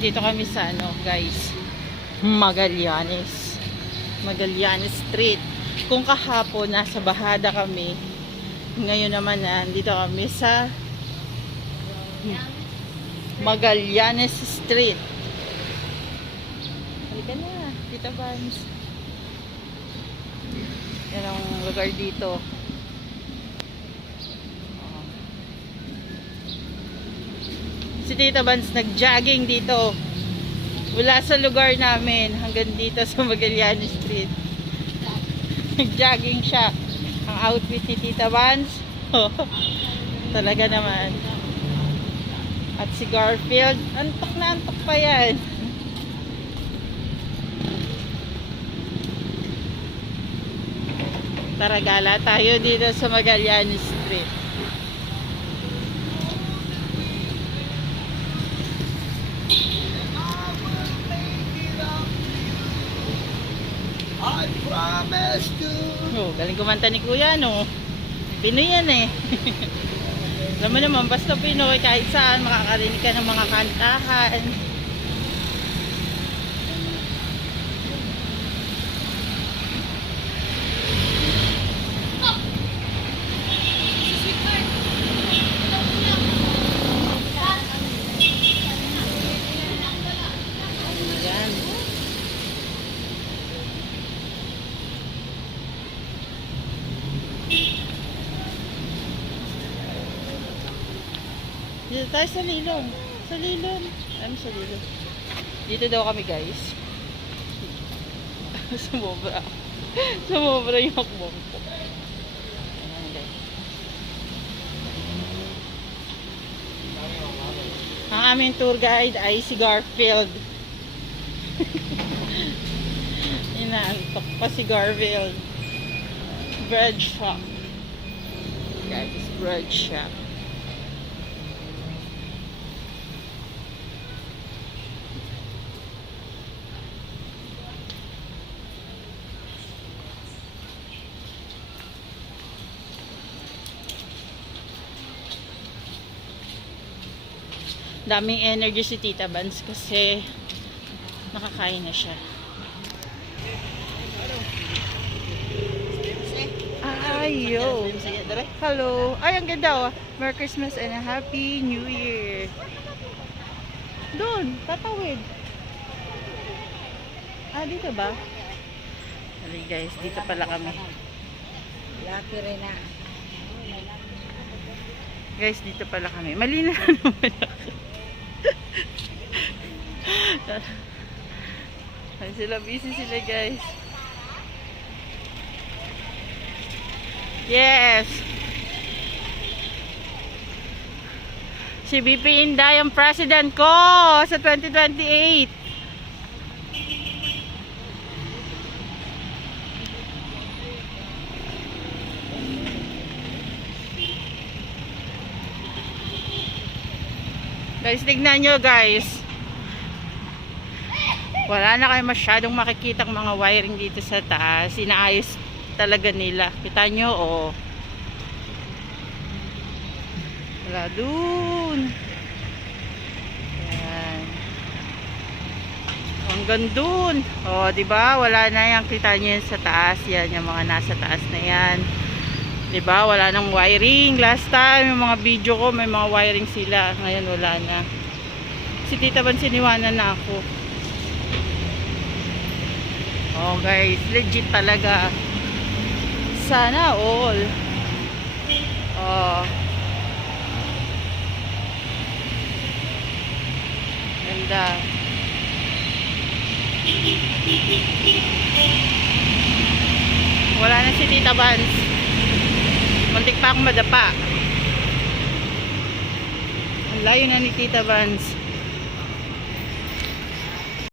Nandito kami sa ano, guys, Magallanes. Magallanes Street. Kung kahapon nasa Bahada kami, ngayon naman nandito kami sa Magallanes Street. Halika na, Tita Vans. Yan ang lugar dito. Si Tita Vans nag-jogging dito. Mula sa lugar namin hanggang dito sa Magallanes Street. Nag-jogging siya. Ang outfit ni Tita Vans. Talaga naman. At si Garfield, antok na antok pa yan. Tara, gala tayo dito sa Magallanes Street. I promise to. Oh, galing kumanta ni Kuya, no? Pinoy yan eh. Alam mo naman, basta Pinoy, kahit saan, makakarinig ka ng mga kantahan. Yan. Dito tayo sa Lilong. Sa Lilong. Sa Lilong. Dito daw kami, guys. Sumobra. Sumobra yung hakbong ko. Ayan, guys. Ang aming tour guide ay si Garfield. Inaantok pa si Garfield. Bread shop. Guys, bread shop. Daming energy si Tita Vans kasi nakakain na siya. Ayo. Hello. Ay, ang ganda oh. Merry Christmas and a Happy New Year. Doon, tatawid. Dito ba? Sorry guys, dito pala kami. Lucky rin na. Guys, dito pala kami. Mali na naman ako. Ay, sila busy sila guys. Yes. Si BP Inday ang president ko sa 2028. Guys, tignan nyo guys. Wala na kayo masyadong makikita ng mga wiring dito sa taas. Inaayos talaga nila. Kita nyo, oh. Wala dun. Ayan. Hanggang dun. Oh, diba? Wala na yan. Kita nyo yan sa taas. Yan, yung mga nasa taas na yan. Diba? Wala nang wiring. Last time, yung mga video ko, may mga wiring sila. Ngayon, wala na. Si Tita Vans, siniwanan na ako. Oh, guys. Legit talaga. Sana all. Oh. Ganda. Wala na si Tita Vans. Muntik pa akong madapa. Ang layo na ni Tita Vans.